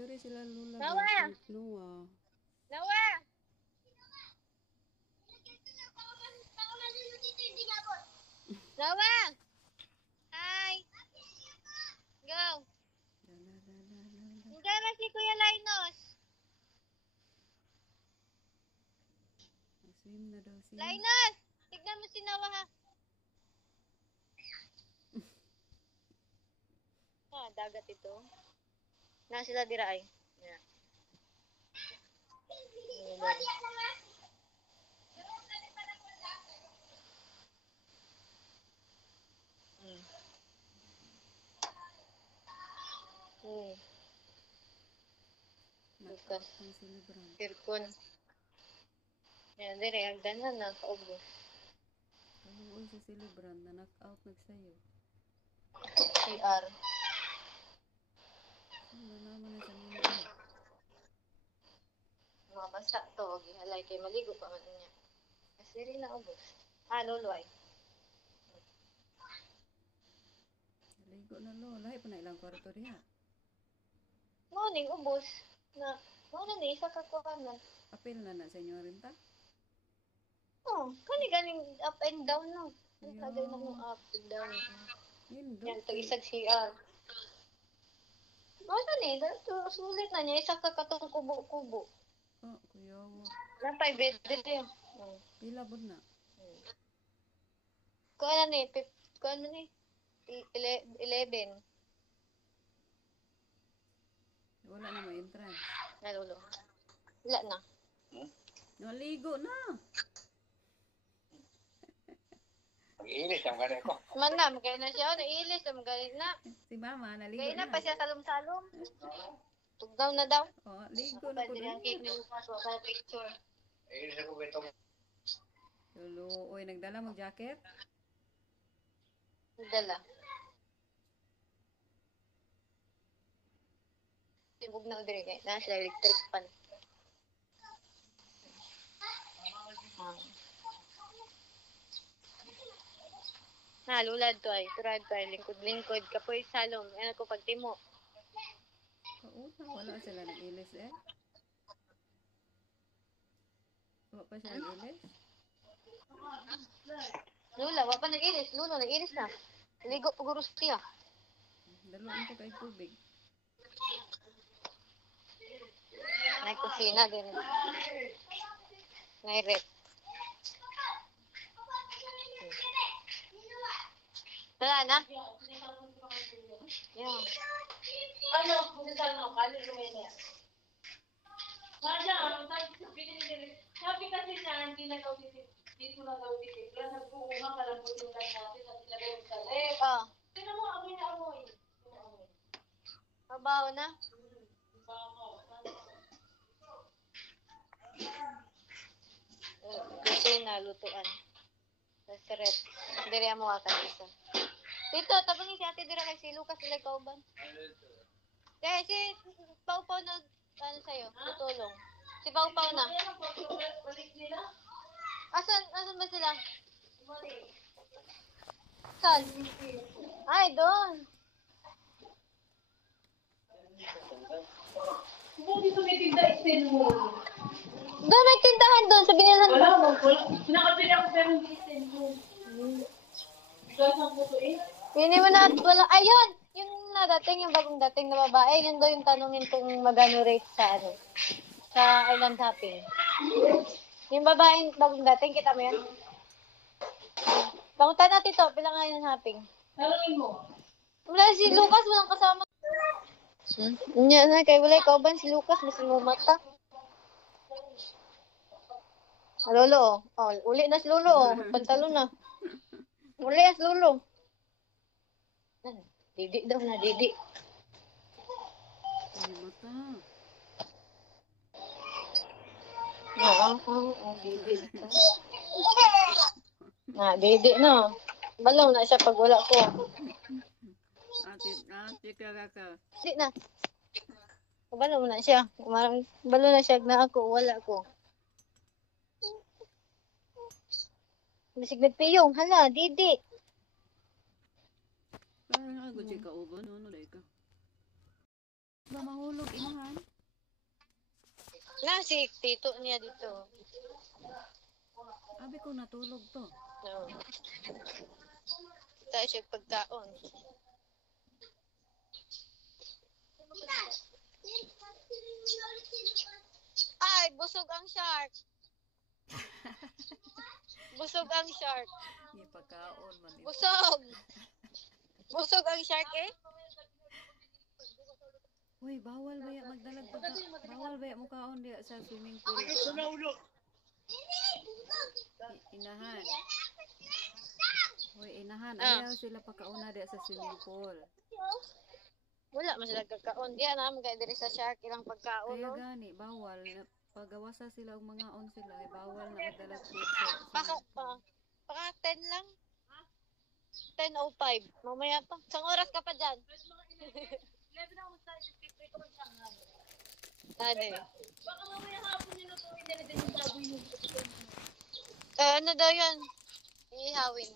Picture sila Lula Nawa! versus Noah. Nawa! Nawa! Hi! Go! Hindi si Kuya Linus. Swim na daw siya. Linus! Tignan mo si Nawa ha. Dagat ito. Na sila dira ay. Yeah. Knock-out ang Silibran. Kirkon. Yan, dire, hagdanan na, kaubos. Kaluoy sa Silibran na knock-out nagsayo. CR. Wala naman na sa nila. Mga basta to, gihalay kay maligo pa man niya. Kasi rin na ubos. Luluay. Naligo na lo. Lahi pa na ilang kwarto riya. Morning, ubos. Muna ni, isa kakuhan na. Apil na sa inyo rin ta? Ganing up and down no. Ang Yeah. tagay na mo up and down. Yun Yan, do. tag-isag CR. Muna ni, sulit na niya, isa ka katong kubo-kubo. Kuya mo. Lampay, bed din. Pila bod na? Kuha na ni, 11. Wala na may entrance. Nalulo. Wala na. Naligo na. Mag-iilis ang ganun ko. Manam, kaya na siya. Naiilis, magaling na. Si mama naligo Kaya na. na pa siya salom-salom. Tugdaw na daw. Ligo na ko Pwede ang cake doon. ni Lucas, wala picture. Iilis ako ito. Lolo, oy, nagdala mo jacket? Dala. Tibog na diri kay na sila electric pan. Lulad to ay, turad to ay, lingkod-lingkod, kapoy salom, ano ko pagtimo. Wala sila nag-ilis eh. Wala pa siya nag-ilis? Lula, wala pa nag-ilis. Lulo, nag-ilis na. Ligo pagurus siya. Daluan ko kay tubig. Nagkusina din. Nairet. Wala na? Yeah. Ano? Kung saan mo? Kali Romania. Sabi kasi siya, hindi na daw dito na daw dito. Kaya nag-uunga ka lang po yung lang natin at ilagay yung salit. Sino mo amoy na amoy? Mabaho na? Kusina, lutuan. Sa rep. Diri mo akan isa. Dito, tabangin si ate dira kay si Lucas ilay kauban. Kaya si Pau-Pau na, sa'yo, tutulong. Si Pau-Pau na. Balik nila? Asan ba sila? Saan? Ay, doon. Kung dito may tinda isin mo. Doon may tindahan doon sa binilan. Wala. Nakapila ko pero hindi isin mo. Dahil ang puto eh. Hindi mo na, wala, ayun! Yung nadating, yung bagong dating na babae, yun daw yung tanungin kung magano rate sa sa island hopping. Yung babaeng bagong dating, kita mo yun? Pangutan natin to, bilang nga yung hopping. Talangin mo. Wala si Lucas, walang kasama. Nya na, kay wala ikaw ba si Lucas, mas mata. Lolo, uli na si Lolo, pantalon na. Uli na si Lolo. Didi daw na, Didi. Ay, mata. Didi. Didi na. Balaw na siya pag wala ko. Ate, kaka. Didi na. Balaw na siya. Balaw na siya na ako, wala ko. Masig nagpiyong, hala, Didi. Parang ako siya kauban, ano, like ka. ba mahulog inuhan? Na si tito niya dito. Abi ko natulog to. No. Tayo siya pagkaon. Ay, busog ang shark. Busog ang shark. Ni pagkaon man ito. Busog. Busog ang shark eh. Uy, bawal ba ya magdalag pagka... Bawal ba ya mukaon diya sa swimming pool? Inahan. Uy, inahan. Ayaw sila pagkauna diya sa swimming pool. Wala man sila kakaon. Diyan naman kay diri sa shark ilang pagkaon. Kaya No? gani, bawal. Pagawasa sila og mga on sila, ay bawal na magdalag po sa Paka 10 lang. 10:05. Mamaya pa. Isang oras ka pa dyan. Ano eh. Baka mamaya hapon yun ito, hindi yung baboy yung Ano daw yun? Ihawin.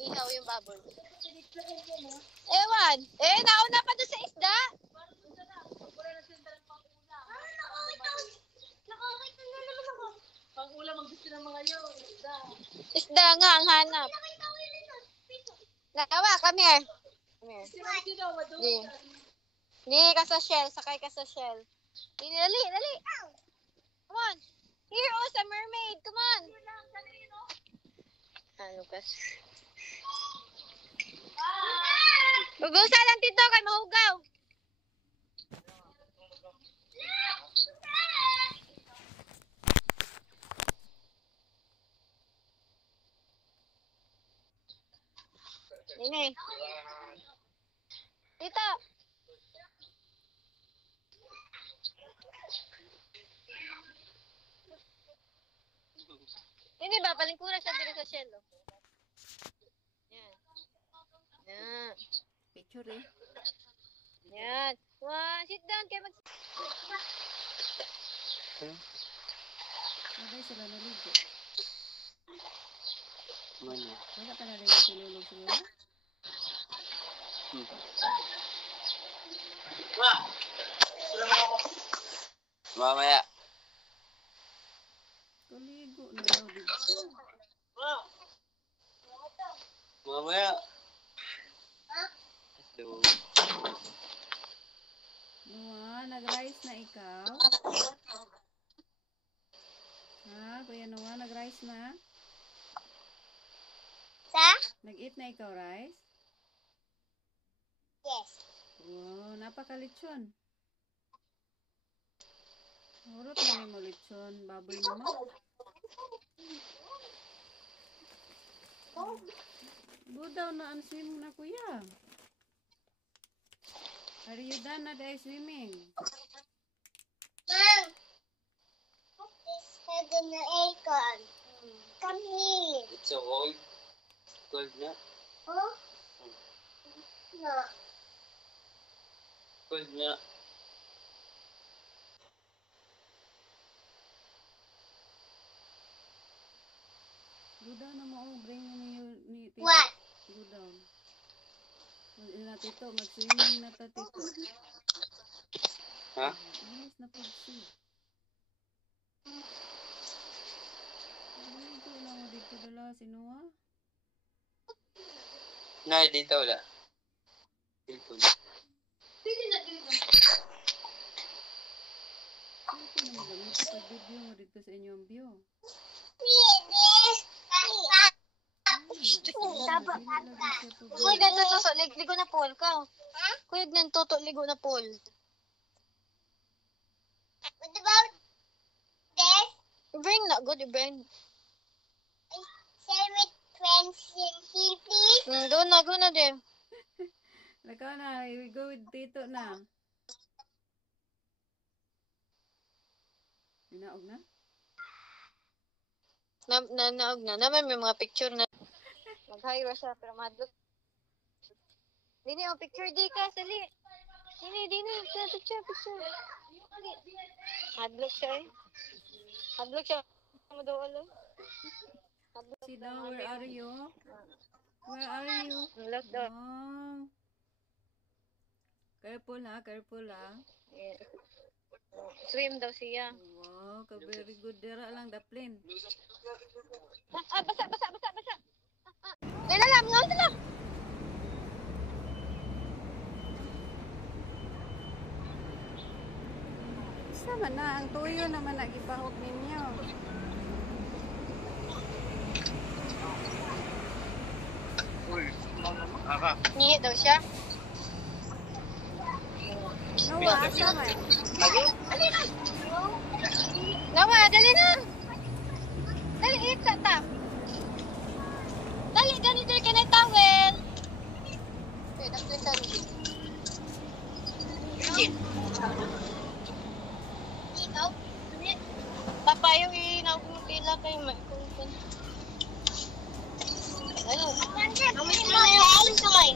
Ihaw yung baboy. Ewan. Nauna pa doon sa isda. Pang-ulam ang gusto ng mga yun. Isda nga ang hanap. Nawa, come here. Come here. Di. Di ka sa shell. Sakay ka sa shell. Dali, dali. Come on. Here, oh, sa mermaid. Come on. Lucas. Ugusa lang dito kay mahugaw. Ini. Dito. Ini ba palingkura siya dito sa shell. Yan. Yan. Picture eh. Yan. Sit down kay mag... Maday sila naligo. Mana? Wala pa naligo si Lulong siguro? Mamaya. Kaligo na daw dito. Mamaya. Hello. Noah, nag-rice na ikaw? Ha? Kuya Noah, nag-rice na? Sa? Nag-eat na ikaw rice? Yes. Wow, napakalitsyon. Urot na mo litsyon, baboy mo. Go down na ang swim na kuya. Are you done na dahil swimming? Mom! This is an acorn. Come here. It's so cold. Cold na. Oh? No. Cold na. Go down na mo. Bring mo ni Tito. What? Go down. Na Tito, mag-swimming na ta Tito. Ha? Alis na po siya. Dito lang mo dito dala si Noah. Nay, dito wala. Cellphone. Pili na, pili na. Ito na magamit sa video mo dito sa inyong view. Kuya, nagtutuso. Ligo na pool ka. Kuya, nagtutuso. Ligo na pool. What about this? Bring na. Good, bring. Share with friends here, please. Go na, there. Lakaw na, we go with Tito na. Inaog na? Naog na. Naman may mga picture na. Mag-hire siya, pero madlock. Dini, oh, picture di ka, sali. Dini, picture. Madlock siya eh. Madlock siya. Madool eh. Sida, where are you? Where are you? Look daw. Oh. Careful ha, careful ha. Yes. Swim daw siya. Wow, ka very good dira lang daplin. Basa. Dala lang, ngaw na lang. Sama na ang tuyo naman nagibahog ninyo. Nihi daw siya. Nawa, sama. Nawa, dali na. Dali, itsa ta. Dali, gani dali ka na towel. Okay, dapos sa rin. Ikaw? Papa, yung inaugutila kayo. Ano? Amin mo na yung kamay.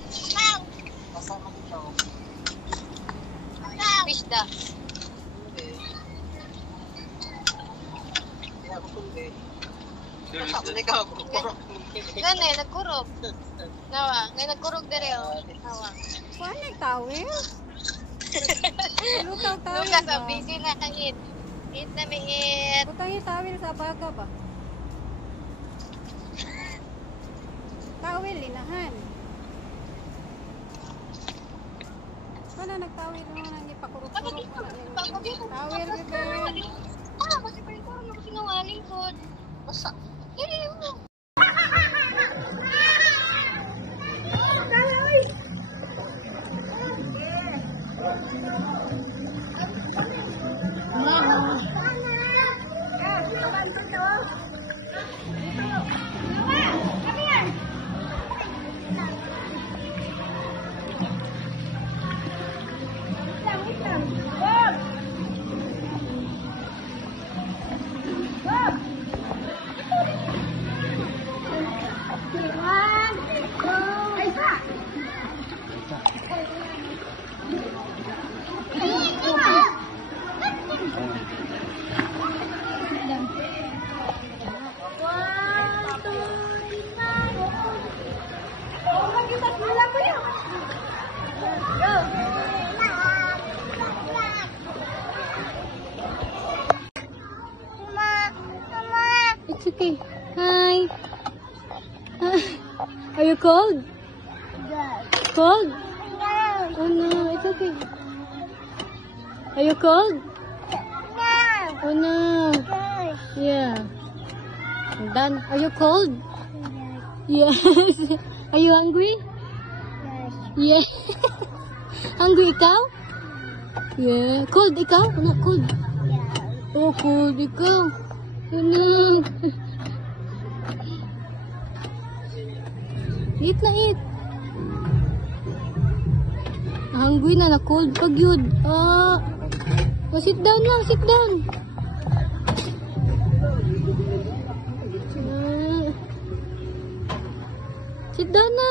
Pisda. Gani, nagkurog. Nawa, nagkurog dere o. Nawa. Kuha nagtawel. Lukaw tawel Lukas, ba? busy na ang it. It na may it. Butang yung tawel sa baga ba? Tawel, linahan. Paano nagtawel mo nang ipakurok-kurok? Tawel, bebe. Kasi pa rin ko, ano ko sinungaling ko. Basta. Dili mo. It's okay. Hi. Are you cold? Cold? Oh no, it's okay. Are you cold? Oh no. Yeah. I'm done. Are you cold? Yes. Are you hungry? Yes. Hungry ikaw? Yeah. Cold ikaw? No, cold. Oh, cold ikaw. Oh no. Eat na eat. Hungry na na cold pag yun. Oh, sit down lang, sit down. Sit down na.